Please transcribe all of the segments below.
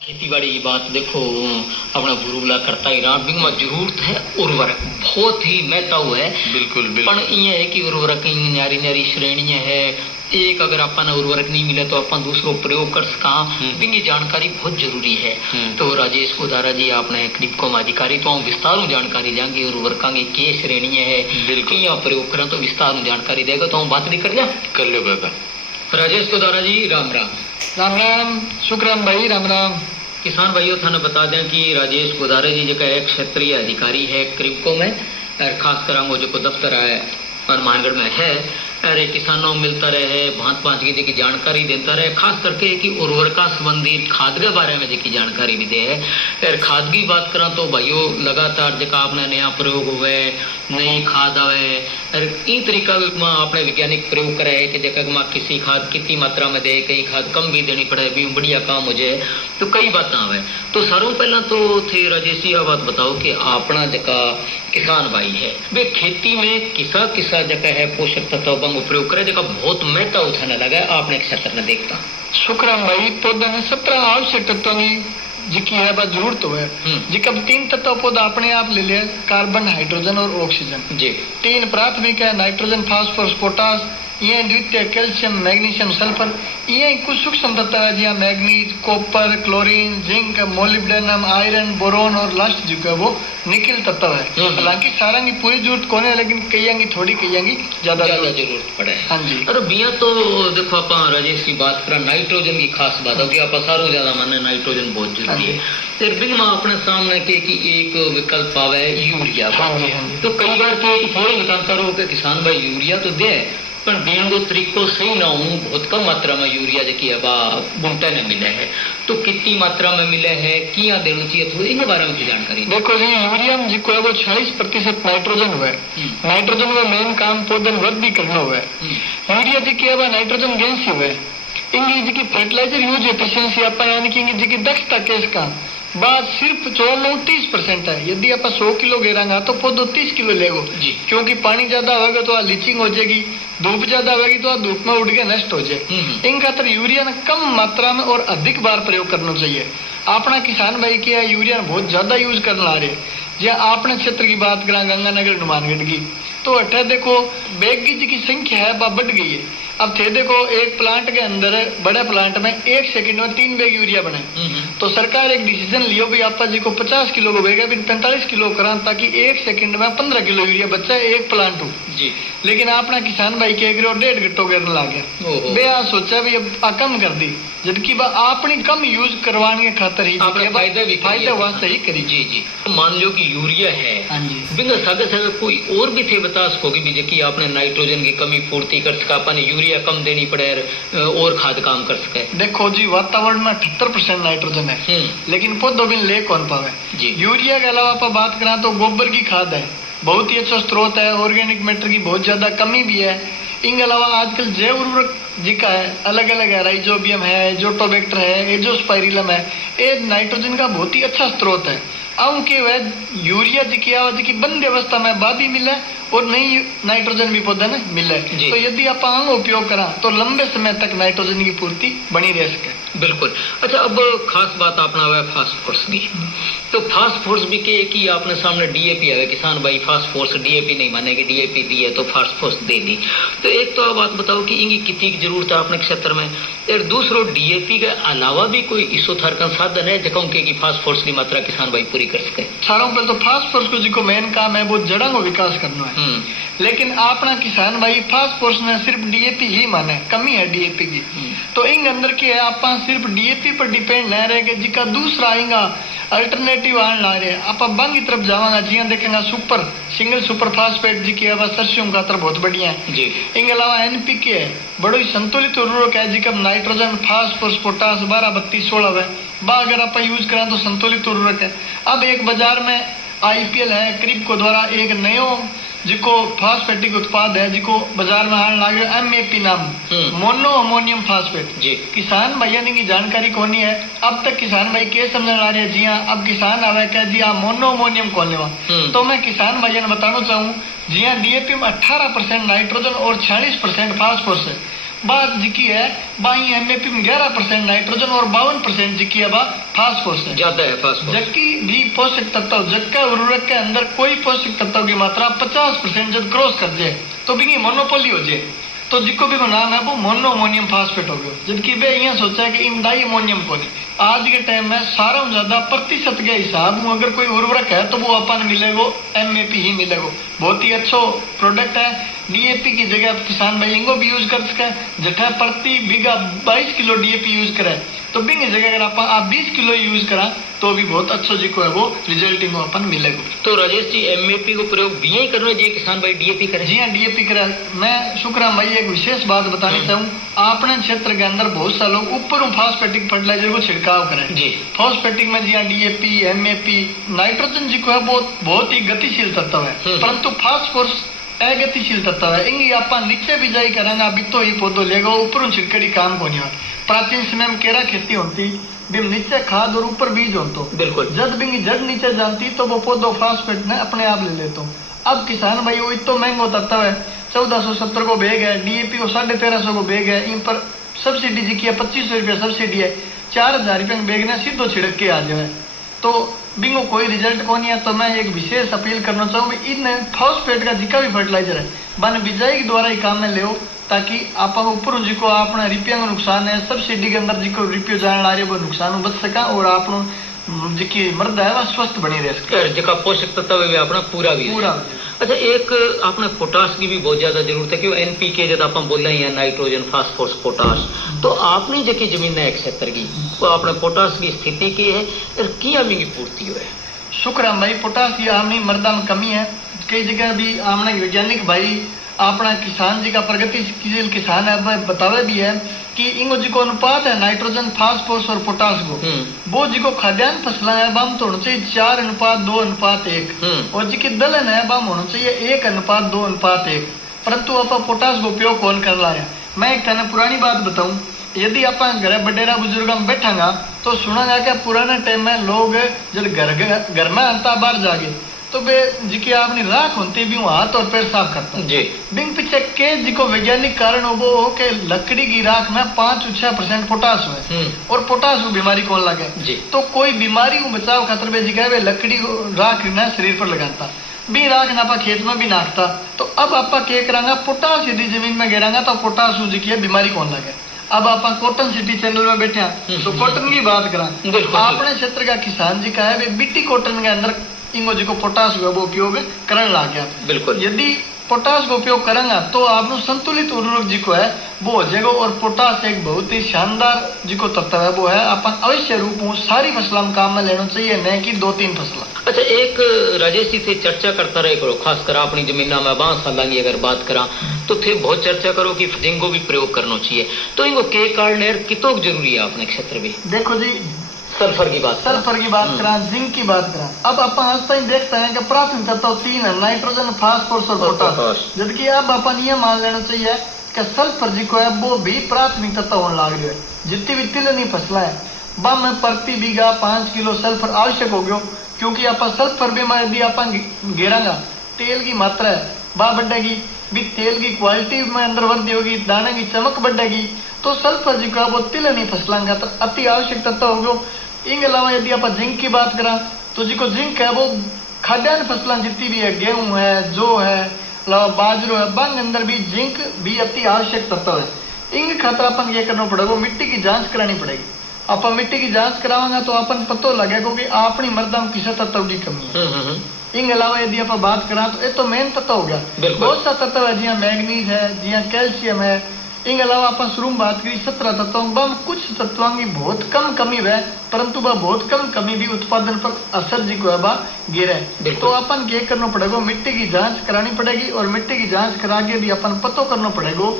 खेती बाड़ी की बात देखो, अपना गुरुला करता ही रहा बिंग में जरूरत है उर्वरक बहुत ही महत्व है। बिल्कुल पण ये है कि उर्वरक की न्यारी न्यारी श्रेणियां है। एक अगर अपन उर्वरक नहीं मिले तो अपन दूसरों प्रयोग कर सका, बिंगी जानकारी बहुत जरूरी है। तो राजेश कोदारा जी आपने क्रिप्कोम अधिकारी तो विस्तार जानकारी लेंगे उर्वरकों की के श्रेणियां है, बिल्कुल प्रयोग करें तो विस्तार जानकारी देगा। तो हम बात नहीं कर लो बाबा। राजेश कोदारा जी राम राम। राम राम शुक्राम भाई राम राम। किसान भाइयों थाने बता दें कि राजेश गोदारे जी जो एक क्षेत्रीय अधिकारी है क्रिप्को में, और खासकर वो जो दफ्तर है हनुमानगढ़ में है, अरे किसानों मिलता रहे भांत भांत की जानकारी देता रहे, खास करके कि उर्वरका संबंधित खाद के बारे में जी जानकारी भी दे है। और खाद की बात करा तो भाइयों लगातार जो आपने नया प्रयोग हुए नई खाद आवे और इन तरीका आपने वैज्ञानिक प्रयोग करे है कि जगह किसी खाद कितनी मात्रा में दे, कई खाद कम भी देनी पड़े भी बढ़िया काम हो जाए, तो कई बात आवे। तो सारों पहला तो थे राजेश जी बात बताओ कि अपना जका किसान भाई है वे खेती में किसा किसा जगह है पोषक तत्व उपयोग करे जगह बहुत महत्व उठाने लगा आपने क्षेत्र में देखता। शुक्राम भाई पौधा में 17 आवश्यक तत्वों की जिकी है बात जरूरत हो है जिका 3 तत्व पौधा अपने आप ले लिया, कार्बन हाइड्रोजन और ऑक्सीजन जी। 3 प्राथमिक है नाइट्रोजन फास्फोरस पोटास, ये द्वितीय कैल्शियम मैग्नीशियम सल्फर, ये कुछ सूक्ष्म तत्व है जिया manganese copper chlorine zinc molybdenum iron boron और लास्ट जो है वो निकिल तत्व है। हालांकि सारा की पूरी जरूरत कौन है लेकिन कई की थोड़ी कई की ज्यादा जरूरत पड़े। हाँ जी। अरे बिया तो देखो आप राजेश की बात करें नाइट्रोजन की खास बात होगी, आप सारों ज्यादा माने नाइट्रोजन बहुत जरूरी है। फिर बिंग में अपने सामने के कि एक विकल्प आवे यूरिया। तो कई बार तो थोड़ी बताता रहो कि किसान भाई यूरिया तो दे पर देने को तरीको सही ना हो, बहुत कम मात्रा में यूरिया जी बुंटे ने मिले है, तो कितनी मात्रा में मिले है किया देना चाहिए थोड़ी इन बारे में जानकारी देखो जी। यूरिया में जो है वो 40% नाइट्रोजन हुआ है। नाइट्रोजन में मेन काम पौधन वृद्धि करना हुआ है। यूरिया जी की नाइट्रोजन गैस हुआ है। इंग्लिश की फर्टिलाइजर यूज एफिशिएंसी आप यानी कि इनकी दक्षता केस का बात सिर्फ 30% है। यदि आप 100 किलो घेरांगा तो पौधो 30 किलो लेगो, क्योंकि पानी ज्यादा होगा तो लीचिंग हो जाएगी, धूप ज्यादा होगी तो धूप में उड़ के नष्ट हो जाए। इन खातर यूरिया ने कम मात्रा में और अधिक बार प्रयोग करना चाहिए। अपना किसान भाई की यूरिया बहुत ज्यादा यूज करना आ रहे हैं। जहाँ आपने क्षेत्र की बात करा गंगानगर हनुमानगढ़ की, तो अठे देखो बैग की संख्या है वह बढ़ गई है। अब थे देखो एक प्लांट के अंदर बड़े प्लांट में 1 सेकंड में 3 बैग यूरिया बने। तो सरकार एक डिसीजन लियो भी आपा जी को 50 किलो को बैग 45 किलो करा ताकि 1 सेकंड में 15 किलो यूरिया बच्चा एक प्लांट हो जी। लेकिन अपना किसान भाई के 1.5 गट्टो गिरने लग गया। बे आ सोचा भी अब कम कर दी, जबकि अपनी कम यूज करवाने के खातर ही फायदे वास्ते ही करी जी जी। मान लो कि यूरिया है बिंग सागे सागे कोई और भी थे बता सकोगे भी जी आपने नाइट्रोजन की कमी पूर्ति कर सका, अपन यूरिया कम देनी पड़े और खाद काम कर सके। देखो जी वातावरण में 78% नाइट्रोजन है लेकिन पौधों भी ले कौन पावे। यूरिया के अलावा आप बात करें तो गोबर की खाद है, बहुत ही अच्छा स्रोत है। ऑर्गेनिक मैटर की बहुत ज्यादा कमी भी है। इनके अलावा आजकल जैव उर्वरक जिका है अलग अलग है, राइजोबियम है, जोटोबैक्टर है, एजोस्पाइरिलम है, ये नाइट्रोजन का बहुत ही अच्छा स्रोत है। अब के वह यूरिया जी बंद अवस्था में बादी मिले और नई नाइट्रोजन भी पौधे में मिले, तो यदि आप उपयोग करा तो लंबे समय तक नाइट्रोजन की पूर्ति बनी रह सके। बिल्कुल। अच्छा अब खास बात अपना हुआ फास्फोरस की, तो फास्फोरस भी के कि आपने सामने डीएपी है, किसान भाई फास्फोरस डीएपी नहीं माने कि डीएपी दी है तो फास्फोरस दे दी, तो एक तो आप बात बताओ कि इनकी कितनी की जरूरत है अपने क्षेत्र में, और दूसरो डीएपी के अलावा भी कोई इसोथर्कन साधन है जगह के फास्फोरस की मात्रा किसान भाई पूरी कर सके। सारों पहले तो फास्फोरस को जो मेन काम है वो जड़ा को विकास करना है। लेकिन अपना किसान भाई फास्फोरस ने सिर्फ डीएपी ही माने, कमी है डीएपी की। तो इन अंदर की है आप सिर्फ डीएपी पर डिपेंड न रहे जिका दूसरा आएगा अल्टरनेटिव आने ला रहे। आप बंग की तरफ जावांगा जिया देखेंगे सुपर सिंगल सुपर फास्फेट जी की है सरसों का तर बहुत बढ़िया है जी। इनके अलावा एनपीके है बड़ो ही संतुलित उर्वरक है जिका नाइट्रोजन फास्फोरस पोटास 12 32 16 है बा अगर आप यूज करें तो संतुलित उर्वरक है। अब एक बाजार में आईपीएल है क्रिप्को द्वारा एक नयो जिको फास्फेटिक उत्पाद है जिको बाजार में आने लगे एमएपी नाम मोनो अमोनियम फास्फेट जी। किसान भैया की जानकारी कौन है, अब तक किसान भाई के समझ ला रहे हैं जी हाँ। अब किसान आवे कह जी हाँ मोनो अमोनियम कौन लेवा, तो मैं किसान भैया ने बताना चाहूँ जी हाँ डीएपी में 18% नाइट्रोजन और 46% फास्फोरस है। बात जिकी है बाई एमएपी में 11% नाइट्रोजन और 52% जिकी है बा फास्फोरस है, ज्यादा है फास्फोरस। जबकि भी पोषक तत्व जबकि उर्वरक के अंदर कोई पोषक तत्व की मात्रा 50% जब क्रॉस कर जाए तो भी मोनोपोली हो जाए, तो जिको भी नाम है वो मोनो अमोनियम फास्फेट हो गयो, जबकि वे यहाँ सोचा है कि इन डाई अमोनियम को नहीं। आज के टाइम में सारा ज्यादा प्रतिशत के हिसाब में अगर कोई उर्वरक है तो वो अपन मिलेगो एमएपी ही मिलेगो। बहुत ही अच्छा प्रोडक्ट है। डीएपी की जगह किसान भाई इंगो भी यूज कर सके, जठा प्रति बीघा 22 किलो डीएपी यूज करे तो बिंग जगह अगर आप 20 किलो यूज करा तो भी बहुत अच्छा जी को है वो रिजल्ट इंगो अपन मिलेगा। तो राजेश जी एमएपी को प्रयोग भी यही करना चाहिए किसान भाई डीएपी करे? जी हाँ, डीएपी करे। मैं शुक्रा भाई एक विशेष बात बतानी चाहूँ, अपने क्षेत्र के अंदर बहुत सा लोग ऊपर फास्फेटिक फर्टिलाइजर को छिड़काव करें जी। फास्फेटिक में जी हाँ डीएपी एमएपी नाइट्रोजन जी को है बहुत ही गतिशील तत्व है, परंतु फास्फोरस अगतिशील तत्व है। इंगी आपा नीचे बिजाई करेंगे अभी तो ही पौधो लेगा, ऊपर छिड़कड़ी काम को नहीं हो। प्राचीन समय में केरा खेती होती बिम नीचे खाद और ऊपर बीज होतो, बिल्कुल जब बिंगी जड़ नीचे जानती तो वो पौधो फास्फेट ने अपने आप ले लेते। अब किसान भाई वो इतो महंगो तत्व है, 1470 को बेग है, डीएपी को 1350 को बेग है, इन पर सब्सिडी जी की 2500 रुपया सब्सिडी है, 4000 रुपये बेग ने सीधो छिड़क के आ जाए तो बिंगो कोई रिजल्ट को नहीं है। तो मैं एक विशेष अपील करना चाहूँ इन फॉस्फेट का जिका भी फर्टिलाइजर है बन बिजाई के द्वारा ही काम में ले, ताकि आप ऊपर जिको अपने रुपया का नुकसान है सब्सिडी के अंदर जिको रुपये जाने आ रहे वो नुकसान बच सका और आप जिकी मर्द है वह स्वस्थ बनी रह सके, जिका पोषक तत्व है अपना पूरा भी पूरा। अच्छा, एक आपने पोटास की भी बहुत ज्यादा जरूरत है, क्यों एनपीके जब आप बोल रहे हैं नाइट्रोजन फास्फोरस पोटास, तो आपने जबकि जमीन है 1 क्षेत्र की तो आपने पोटास की स्थिति की है और की आमी की पूर्ति हुए? शुक्र है भाई, पोटास की आमनी मर्दा में कमी है। कई जगह भी आमने वैज्ञानिक भाई अपना किसान जी का प्रगतिशील किसान है बतावे भी है कि इंगो जी को अनुपात है नाइट्रोजन फास्फोरस और पोटास को वो जी को खाद्यान्न फसल है बाम तो होना चाहिए 4:2:1 और जी की दलहन है बाम होना चाहिए 1:2:1, परंतु आप पोटास को उपयोग कौन कर रहा है। मैं एक कहना पुरानी बात बताऊं, यदि आप घर बडेरा बुजुर्ग में बैठांगा तो सुना क्या पुराने टाइम में लोग जब घर में अंता बाहर जागे तो वे जिकी आपने राख होती भी हाथ और पैर साफ करता जी। बिंग पीछे के जिको वैज्ञानिक कारण वो हो के लकड़ी की राख में 5-6% पोटास हुए और पोटास को बीमारी कौन लगे जी। तो कोई बीमारी को बचाव खातर वे जिका वे लकड़ी को राख ना शरीर पर लगाता भी राख ना आपा खेत में भी नाखता। तो अब आपा क्या करांगा पोटास यदि जमीन में गिरांगा तो पोटास जिकी बीमारी कौन लगे। अब आप कॉटन सिटी चैनल में बैठे तो कॉटन की बात करा अपने क्षेत्र का किसान जी का है वे बिट्टी कॉटन के अंदर इंगो जी को पोटास वो उपयोग करने लग गया। बिल्कुल यदि पोटास का उपयोग करेंगे तो आपको संतुलित उर्वरक जी को है वो हो जाएगा और पोटास एक बहुत ही शानदार जी को तत्व है वो है अपन अवश्य रूप में सारी फसलों में काम में लेना चाहिए, न कि 2-3 फसल। अच्छा, एक राजेश जी से चर्चा करता रहे करो, खासकर अपनी जमीन में 12 साल की अगर बात करा तो थे बहुत चर्चा करो कि जिंको भी प्रयोग करना चाहिए, तो इनको के कारण कितों जरूरी है अपने क्षेत्र में? देखो जी, सल्फर की बात करा, जिंक की बात करा, अब अपन आज तक देखते हैं कि प्राथमिक तत्व 3 है नाइट्रोजन फास्फोरस और पोटास, जबकि अब अपन ये मान लेना चाहिए कि सल्फर जी को है वो भी प्राथमिक तत्व होने लग रही है। जितनी भी तिलनी फसला है बम में प्रति बीघा 5 किलो सल्फर आवश्यक हो गयो, क्योंकि आप सल्फर भी यदि अपन घेरांगा तेल की मात्रा है बा बढ़ेगी भी, तेल की क्वालिटी में अंदर वृद्धि होगी, दाने की चमक बढ़ेगी, तो सल्फर जी को वो तिलनी फसलों का अति आवश्यक तत्व हो गयो। इनके अलावा यदि आप जिंक की बात करा तो जी को जिंक है वो खाद्यान्न फसलें जितनी भी है, गेहूं है, जौ है, बाजरो है, बंग अंदर भी जिंक भी अति आवश्यक तत्व है। इनके खातर अपन ये करना पड़ेगा, मिट्टी की जांच करानी पड़ेगी। अपन मिट्टी की जांच करावांगा तो अपन पता लगेगा कि अपनी मृदा में किस तत्व की कमी है। इनके अलावा यदि आप बात करा तो ये तो मेन तत्व हो गया, बहुत सा तत्व है, जिया मैग्नीज है, जिया कैल्शियम है। इनके अलावा अपन शुरू में बात करी 17 तत्वों कुछ तत्वों की बहुत कम कमी है, परंतु वह बहुत कम कमी भी उत्पादन पर असर जी को है गिरे। तो अपन ये करना पड़ेगा, मिट्टी की जांच करानी पड़ेगी और मिट्टी की जांच करा के भी अपन पतो करना पड़ेगा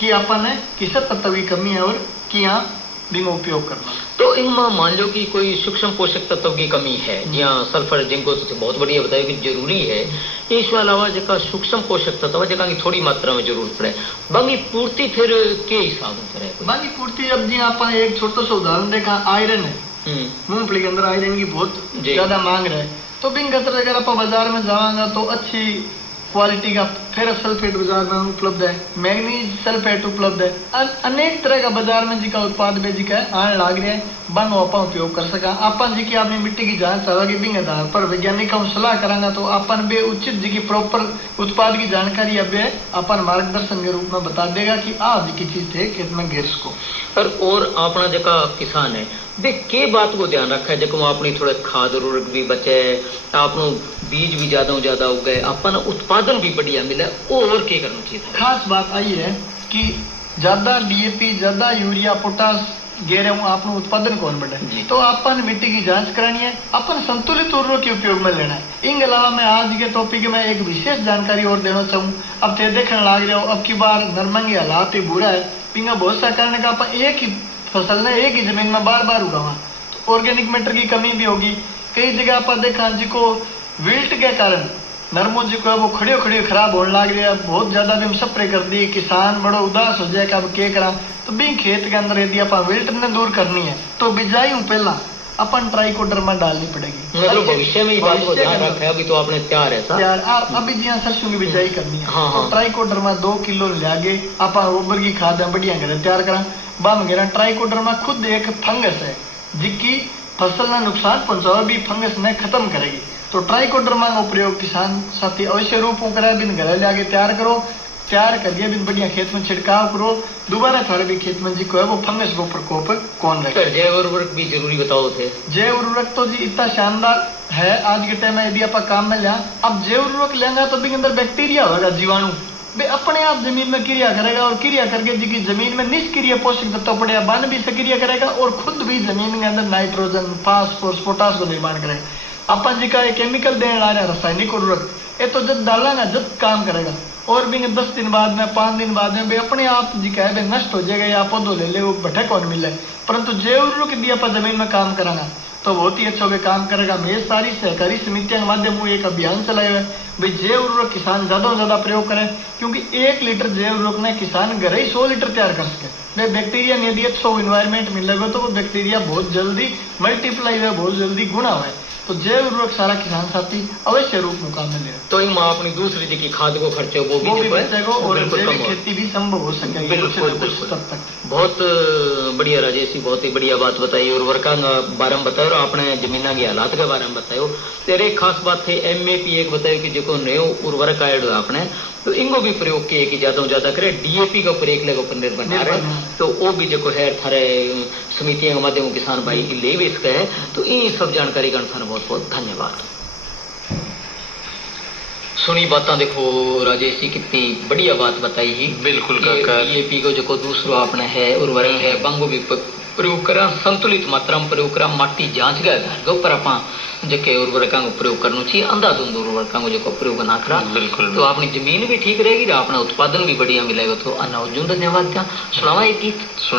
कि अपन किस तत्व की कमी है और किया बिंगो उपयोग करना। तो इनमें मान लो कि कोई सूक्ष्म पोषक तत्व की कमी है, जहाँ सल्फर जिनको तो बहुत बढ़िया बताया कि जरूरी है, इसके अलावा जगह सूक्ष्म पोषक तत्व जगह की थोड़ी मात्रा में जरूरत पड़े, बाकी पूर्ति फिर के हिसाब से है? बाकी पूर्ति अब जी अपन एक छोटा सा उदाहरण देखा, आयरन है, मूंगफली के अंदर आयरन की बहुत ज्यादा मांग है, तो बिंग अगर आप बाजार में जावांगा तो अच्छी क्वालिटी का फेरस सल्फेट बाजार में उपलब्ध है, मैग्नीज सल्फेट उपलब्ध है, अनेक तरह का बाजार में जी का उत्पाद में जी का आने लाग रहे हैं। बन आपा उपयोग कर सका अपन जी की अपनी मिट्टी की जांच चाहेगी बिंग आधार पर वैज्ञानिकों सलाह करांगा तो अपन बे उचित जी की प्रॉपर उत्पाद की जानकारी अब अपन मार्गदर्शन के रूप में बता देगा कि आज की चीज थे खेत में घेर सको। और अपना जका किसान है वे के बात को ध्यान रखा है जको अपनी थोड़े खाद उर्वरक भी बचे, आपनो बीज भी ज्यादा उगे, अपन उत्पादन भी बढ़िया मिले, और क्या करना चाहिए? खास बात आई है कि ज्यादा डीएपी, ज्यादा यूरिया, पोटास गेरे आपनो उत्पादन कौन बढ़े, तो अपन मिट्टी की जांच करानी है, अपन संतुलित उर्वरक के उपयोग में लेना है। इन अलावा मैं आज के टॉपिक में एक विशेष जानकारी और देना चाहूँ। अब थे देखने लाग रहे हो अब की बार नरमंगी हालात ही बुरा है, पिंगा बहुत सा करने का अपन एक ही फसल ने एक ही जमीन में बार बार उगावा तो ऑर्गेनिक मैटर की कमी भी होगी। कई जगह अपन देखा जी को विल्ट के कारण नरमो जी को वो खड़ियो खराब होने लग रही है, बहुत ज्यादा भी हम स्प्रे कर दी, किसान बड़ो उदास हो जाए कि अब क्या करा। तो भी खेत के अंदर यदि अपन विल्ट ने दूर करनी है तो बिजाई पहला अपन ट्राइकोडर्मा डालनी पड़ेगी। मतलब भविष्य में बात को ध्यान रखा है, अभी तो आपने तैयार है तैयार अभी जी सरसों की बिजाई करनी है। तो ट्राइकोडर्मा 2 किलो लागे अपन गोबर की खाद बढ़िया घर तैयार करा बम घेरा। ट्राइकोडर्मा खुद एक फंगस है जिसकी फसल ने नुकसान पहुंचाओ भी फंगस ने खत्म करेगी। तो ट्राइकोडर्मा का प्रयोग किसान साथी अवश्य रूप में करे, बिन घर ले आगे तैयार करो, तैयार करके बिन बढ़िया खेत में छिड़काव करो, दोबारा थारे भी खेत में जी को है वो फंगस को प्रकोप कौन रहे। जैव उर्वरक भी जरूरी बताओ थे। जैव उर्वरक तो जी इतना शानदार है आज के टाइम में यदि आप काम में लिया। अब जैव उर्वरक लेंगे तो भी अंदर बैक्टीरिया होगा, जीवाणु वे अपने आप जमीन में क्रिया करेगा और क्रिया करके जी की जमीन में निष्क्रिय पोषक तत्व पड़ेगा बन भी सक्रिय करेगा और खुद भी जमीन के अंदर नाइट्रोजन, फास्फोरस, पोटास को निर्माण करेगा। अपन जी का एक केमिकल देने ला रहे हैं रासायनिक उर्वरक, ये तो जब डालेगा जब काम करेगा और भी 10 दिन बाद में 5 दिन बाद में वे अपने आप जी का है नष्ट हो जाएगा या पौधों ले ले वो भटे कौन मिले। परंतु जैव उर्वरक यदि अपन जमीन में काम कराना तो बहुत ही अच्छा वे काम करेगा। मैं सारी सहकारी समितियों के माध्यम से एक अभियान चलाया है भाई जैव उर्वरक किसान ज्यादा से ज्यादा प्रयोग करें, क्योंकि 1 लीटर जैव उर्वरक में किसान घर ही 100 लीटर तैयार कर सके। वे बैक्टीरिया यदि अच्छा इन्वायरमेंट मिलेगा तो वो बैक्टीरिया बहुत जल्दी मल्टीप्लाई हुआ, बहुत जल्दी गुणा हुआ। तो जैव उर्वरक सारा किसान साथी अवश्य रूप में काम में ले तो इन अपनी दूसरी जी की खाद को खर्चे वो भी बचेगा और जैविक खेती भी संभव हो सकेगी। बिल्कुल तक बहुत बढ़िया राजेश जी, बहुत ही बढ़िया बात बताई। उर्वरका बारे में बतायो, आपने जमीना की हालात के बारे में बतायो। तेरे खास बात थे MAP एक बतायो कि जो नयो उर्वरक आयो आपने तो इनको भी प्रयोग किए कि ज्यादा से ज्यादा करे, DAP का ऊपर 1 लेग ऊपर निर्भर ना रहे, तो वो भी जो है थारे समितियों के माध्यम किसान भाई ले भी इसका है। तो इन सब जानकारी का बहुत बहुत धन्यवाद। सुनी बातें देखो राजेश जी कितनी बढ़िया बात बताई ही। बिल्कुल काका। DAP को जो दूसरा अपने है उर्वरक है बंगो भी प्रयोग करा, संतुलित मात्रा में प्रयोग करा, माटी जांच के आधार के ऊपर अपना जके उर्वरकों का प्रयोग करना चाहिए, अंधाधुंध उर्वरकों को जो प्रयोग ना करा। बिल्कुल। तो अपनी जमीन भी ठीक रहेगी, अपना उत्पादन भी बढ़िया मिलेगा। तो धन्यवाद। सुनावा एक गीत सुना।